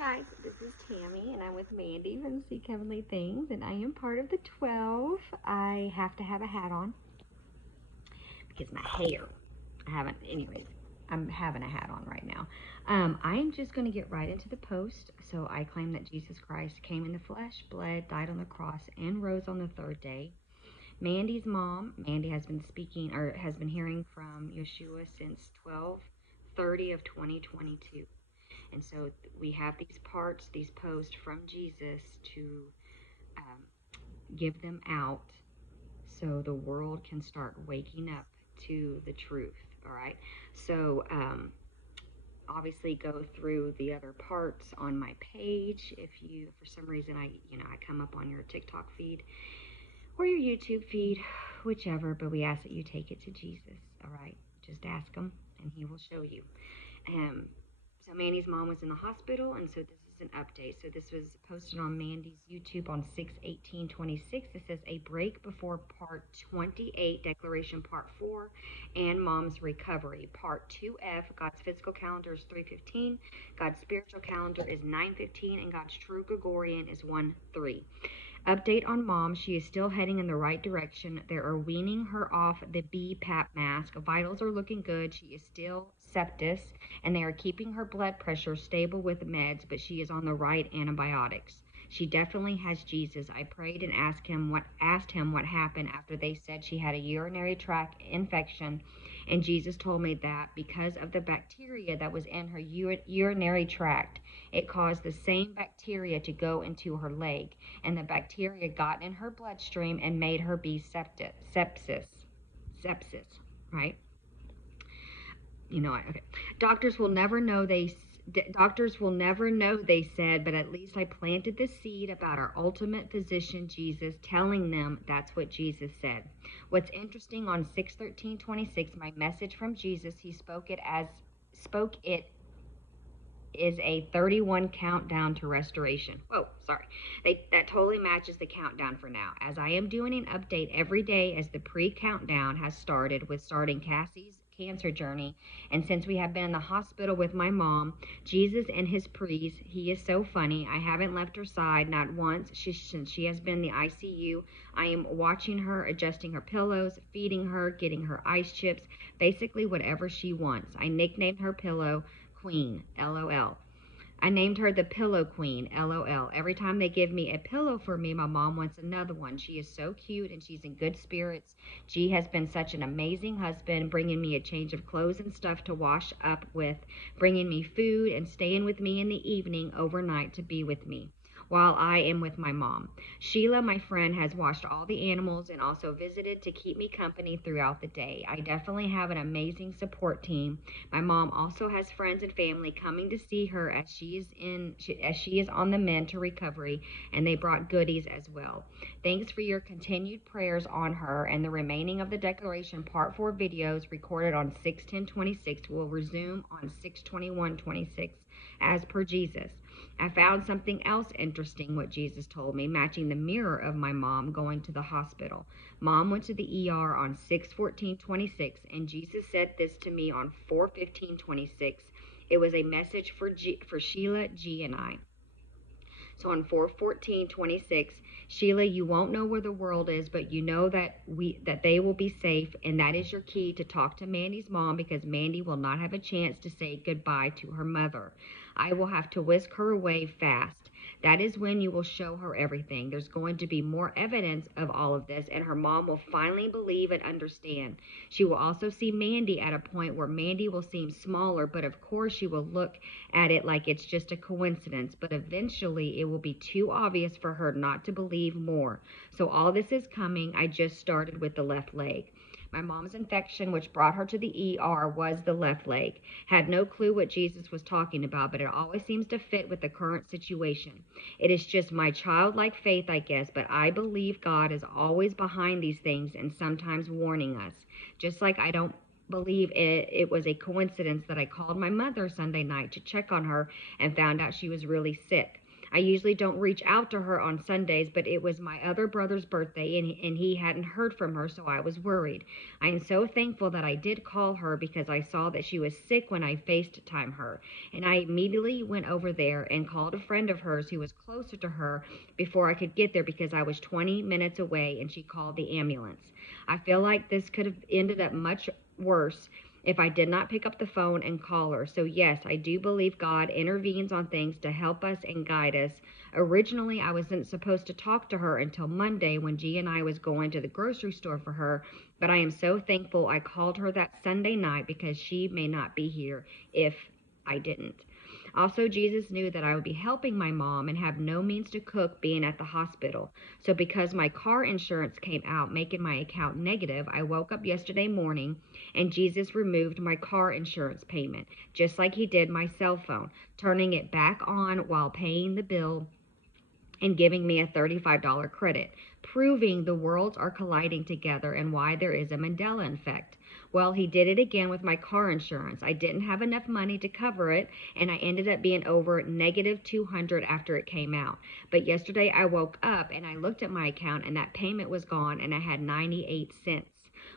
guys, this is Tammy, and I'm with Mandy from Seek Heavenly Things, and I am part of the 12. I have to have a hat on because my hair, anyways, I'm having a hat on right now. I'm just going to get right into the post. So I claim that Jesus Christ came in the flesh, bled, died on the cross, and rose on the third day. Mandy's mom, Mandy has been speaking or has been hearing from Yeshua since 12/30 of 2022. And so we have these posts from Jesus to um, give them out so the world can start waking up to the truth. All right. So obviously go through the other parts on my page. If you, for some reason, I come up on your TikTok feed or your YouTube feed, whichever, but we ask that you take it to Jesus. All right. Just ask him and he will show you. So Mandy's mom was in the hospital, and so this is an update. So this was posted on Mandy's YouTube on 6/18/26. It says a break before part 28, declaration part 4, and mom's recovery. Part 2F, God's physical calendar is 3/15, God's spiritual calendar is 9/15, and God's true Gregorian is 1/3. Update on mom. She is still heading in the right direction. They are weaning her off the BPAP mask. Vitals are looking good. She is still septus, and they are keeping her blood pressure stable with meds, but she is on the right antibiotics. She definitely has Jesus. I prayed and asked him what happened after they said she had a urinary tract infection, and Jesus told me that because of the bacteria that was in her urinary tract, it caused the same bacteria to go into her leg, and the bacteria got in her bloodstream and made her be sepsis, right? Okay. Doctors will never know they said, but at least I planted the seed about our ultimate physician, Jesus, telling them that's what Jesus said. What's interesting, on 6/13/26, my message from Jesus, he spoke it is a 31 countdown to restoration. Whoa, sorry. That totally matches the countdown for now, as I am doing an update every day as the pre-countdown has started, with starting Cassie's cancer journey. And since we have been in the hospital with my mom, Jesus and his prees, he is so funny. I haven't left her side, not once, since she has been in the ICU. I am watching her, adjusting her pillows, feeding her, getting her ice chips, basically whatever she wants. I nicknamed her pillow Queen, LOL. I named her the Pillow Queen, LOL. Every time they give me a pillow for me, my mom wants another one. She is so cute and she's in good spirits. G has been such an amazing husband, bringing me a change of clothes and stuff to wash up with, bringing me food, and staying with me in the evening overnight to be with me while I am with my mom. Sheila, my friend, has watched all the animals and also visited to keep me company throughout the day. I definitely have an amazing support team. My mom also has friends and family coming to see her as she is on the mend to recovery, and they brought goodies as well. Thanks for your continued prayers on her, and the remaining of the Declaration Part 4 videos recorded on 6/10/26 will resume on 6/21/26 as per Jesus. I found something else interesting, what Jesus told me, matching the mirror of my mom going to the hospital. Mom went to the ER on 6/14/26, and Jesus said this to me on 4/15/26. It was a message for Sheila, G, and I. So on 4/14/26, Sheila, you won't know where the world is, but you know that they will be safe, and that is your key to talk to Mandy's mom, because Mandy will not have a chance to say goodbye to her mother. I will have to whisk her away fast. That is when you will show her everything. There's going to be more evidence of all of this, and her mom will finally believe and understand. She will also see Mandy at a point where Mandy will seem smaller, but of course she will look at it like it's just a coincidence, but eventually it will be too obvious for her not to believe more. So all this is coming. I just started with the left leg. My mom's infection, which brought her to the ER, was the left leg. Had no clue what Jesus was talking about, but it always seems to fit with the current situation. It is just my childlike faith, I guess, but I believe God is always behind these things and sometimes warning us. Just like I don't believe it was a coincidence that I called my mother Sunday night to check on her and found out she was really sick. I usually don't reach out to her on Sundays, but it was my other brother's birthday and he hadn't heard from her, so I was worried. I am so thankful that I did call her because I saw that she was sick when I FaceTime her. And I immediately went over there and called a friend of hers who was closer to her before I could get there because I was 20 minutes away, and she called the ambulance. I feel like this could have ended up much worse if I did not pick up the phone and call her. So yes, I do believe God intervenes on things to help us and guide us. Originally, I wasn't supposed to talk to her until Monday when G and I was going to the grocery store for her, but I am so thankful I called her that Sunday night because she may not be here if I didn't. Also, Jesus knew that I would be helping my mom and have no means to cook being at the hospital. So because my car insurance came out, making my account negative, I woke up yesterday morning and Jesus removed my car insurance payment, just like he did my cell phone, turning it back on while paying the bill and giving me a $35 credit, proving the worlds are colliding together and why there is a Mandela effect. Well, he did it again with my car insurance. I didn't have enough money to cover it, and I ended up being over negative 200 after it came out. But yesterday I woke up and I looked at my account and that payment was gone and I had 98 cents.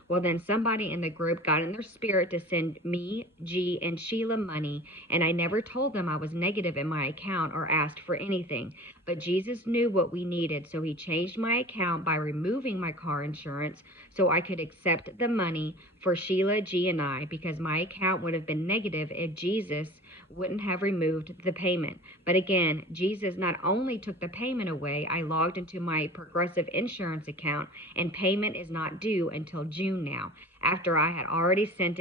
Well, then somebody in the group got in their spirit to send me, G, and Sheila money, and I never told them I was negative in my account or asked for anything. But Jesus knew what we needed, so he changed my account by removing my car insurance so I could accept the money for Sheila, G, and I, because my account would have been negative if Jesus wouldn't have removed the payment. But again, Jesus not only took the payment away, I logged into my Progressive Insurance account and payment is not due until June now, after I had already seen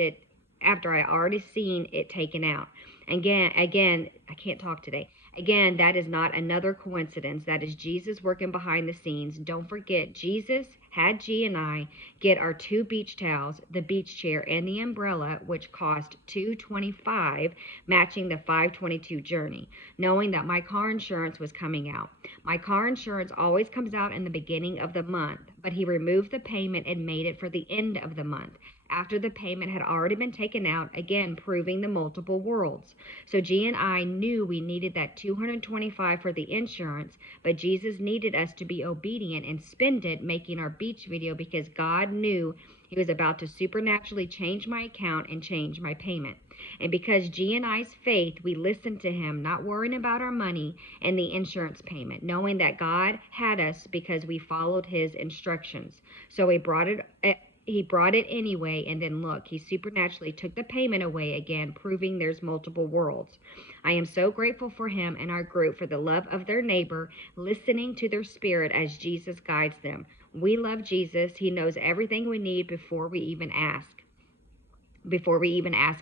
it taken out. Again, I can't talk today. Again, that is not another coincidence. That is Jesus working behind the scenes. Don't forget, Jesus had G and I get our 2 beach towels, the beach chair, and the umbrella, which cost $225, matching the $522 journey, knowing that my car insurance was coming out. My car insurance always comes out in the beginning of the month, but he removed the payment and made it for the end of the month, after the payment had already been taken out, again proving the multiple worlds. So G and I knew we needed that $225 for the insurance, but Jesus needed us to be obedient and spend it making our beach video because God knew he was about to supernaturally change my account and change my payment. And because G and I's faith, we listened to him, not worrying about our money and the insurance payment, knowing that God had us because we followed his instructions. So he brought it anyway, and then look, he supernaturally took the payment away again, proving there's multiple worlds. I am so grateful for him and our group for the love of their neighbor, listening to their spirit as Jesus guides them. We love Jesus. He knows everything we need before we even ask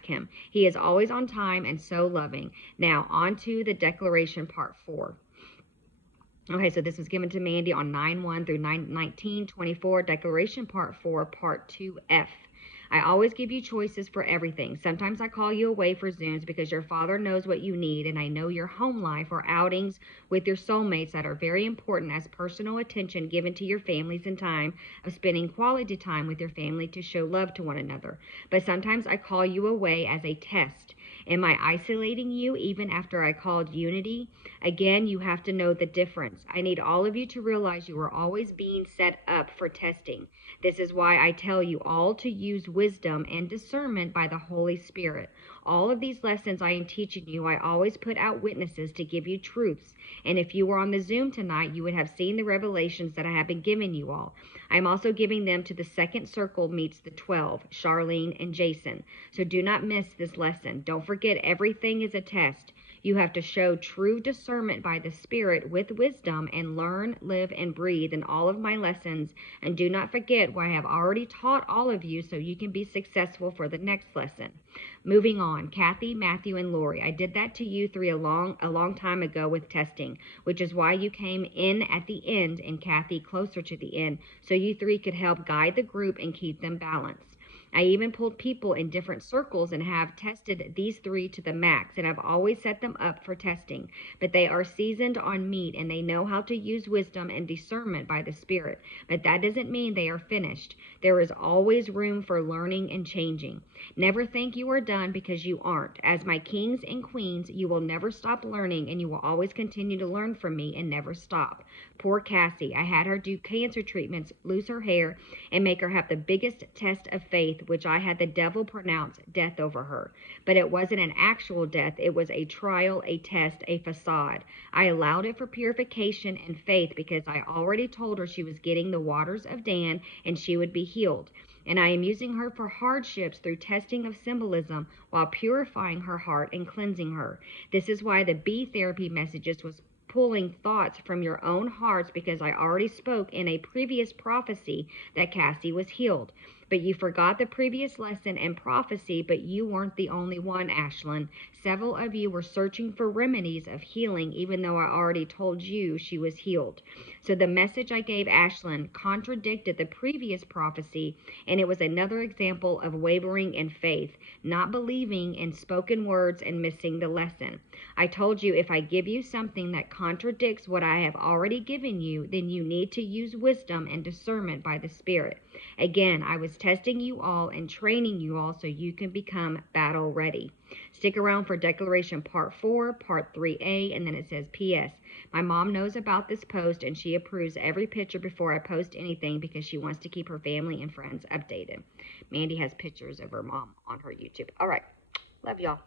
him. He is always on time and so loving. Now, on to the declaration part 4. Okay, so this was given to Mandy on 9/1 through 9/19/24, declaration part 4, part 2F. I always give you choices for everything. Sometimes I call you away for Zooms because your Father knows what you need, and I know your home life or outings with your soulmates that are very important as personal attention given to your families and time of spending quality time with your family to show love to one another. But sometimes I call you away as a test. Am I isolating you even after I called unity? Again, you have to know the difference. I need all of you to realize you are always being set up for testing. This is why I tell you all to use wisdom and discernment by the Holy Spirit. All of these lessons I am teaching you, I always put out witnesses to give you truths. And if you were on the Zoom tonight, you would have seen the revelations that I have been giving you all. I am also giving them to the second circle meets the 12, Charlene and Jason. So do not miss this lesson. Don't forget, everything is a test. You have to show true discernment by the Spirit with wisdom and learn, live, and breathe in all of my lessons. And do not forget what I have already taught all of you so you can be successful for the next lesson. Moving on, Kathy, Matthew, and Lori. I did that to you three a long time ago with testing, which is why you came in at the end and Kathy closer to the end, so you three could help guide the group and keep them balanced. I even pulled people in different circles and have tested these 3 to the max, and I've always set them up for testing. But they are seasoned on meat, and they know how to use wisdom and discernment by the Spirit. But that doesn't mean they are finished. There is always room for learning and changing. Never think you are done, because you aren't. As my kings and queens, you will never stop learning, and you will always continue to learn from me and never stop. Poor Cassie. I had her do cancer treatments, lose her hair, and make her have the biggest test of faith, which I had the devil pronounce death over her. But it wasn't an actual death. It was a trial, a test, a facade. I allowed it for purification and faith, because I already told her she was getting the waters of Dan and she would be healed. And I am using her for hardships through testing of symbolism while purifying her heart and cleansing her. This is why the B therapy messages was pulling thoughts from your own hearts, because I already spoke in a previous prophecy that Cassie was healed. But you forgot the previous lesson and prophecy, but you weren't the only one, Ashlyn. Several of you were searching for remedies of healing, even though I already told you she was healed. So the message I gave Ashlyn contradicted the previous prophecy, and it was another example of wavering in faith, not believing in spoken words and missing the lesson. I told you, if I give you something that contradicts what I have already given you, then you need to use wisdom and discernment by the Spirit. Again, I was testing you all and training you all so you can become battle ready. Stick around for declaration part 4, part 3A, and then it says P.S. My mom knows about this post, and she approves every picture before I post anything, because she wants to keep her family and friends updated. Mandy has pictures of her mom on her YouTube. All right. Love y'all.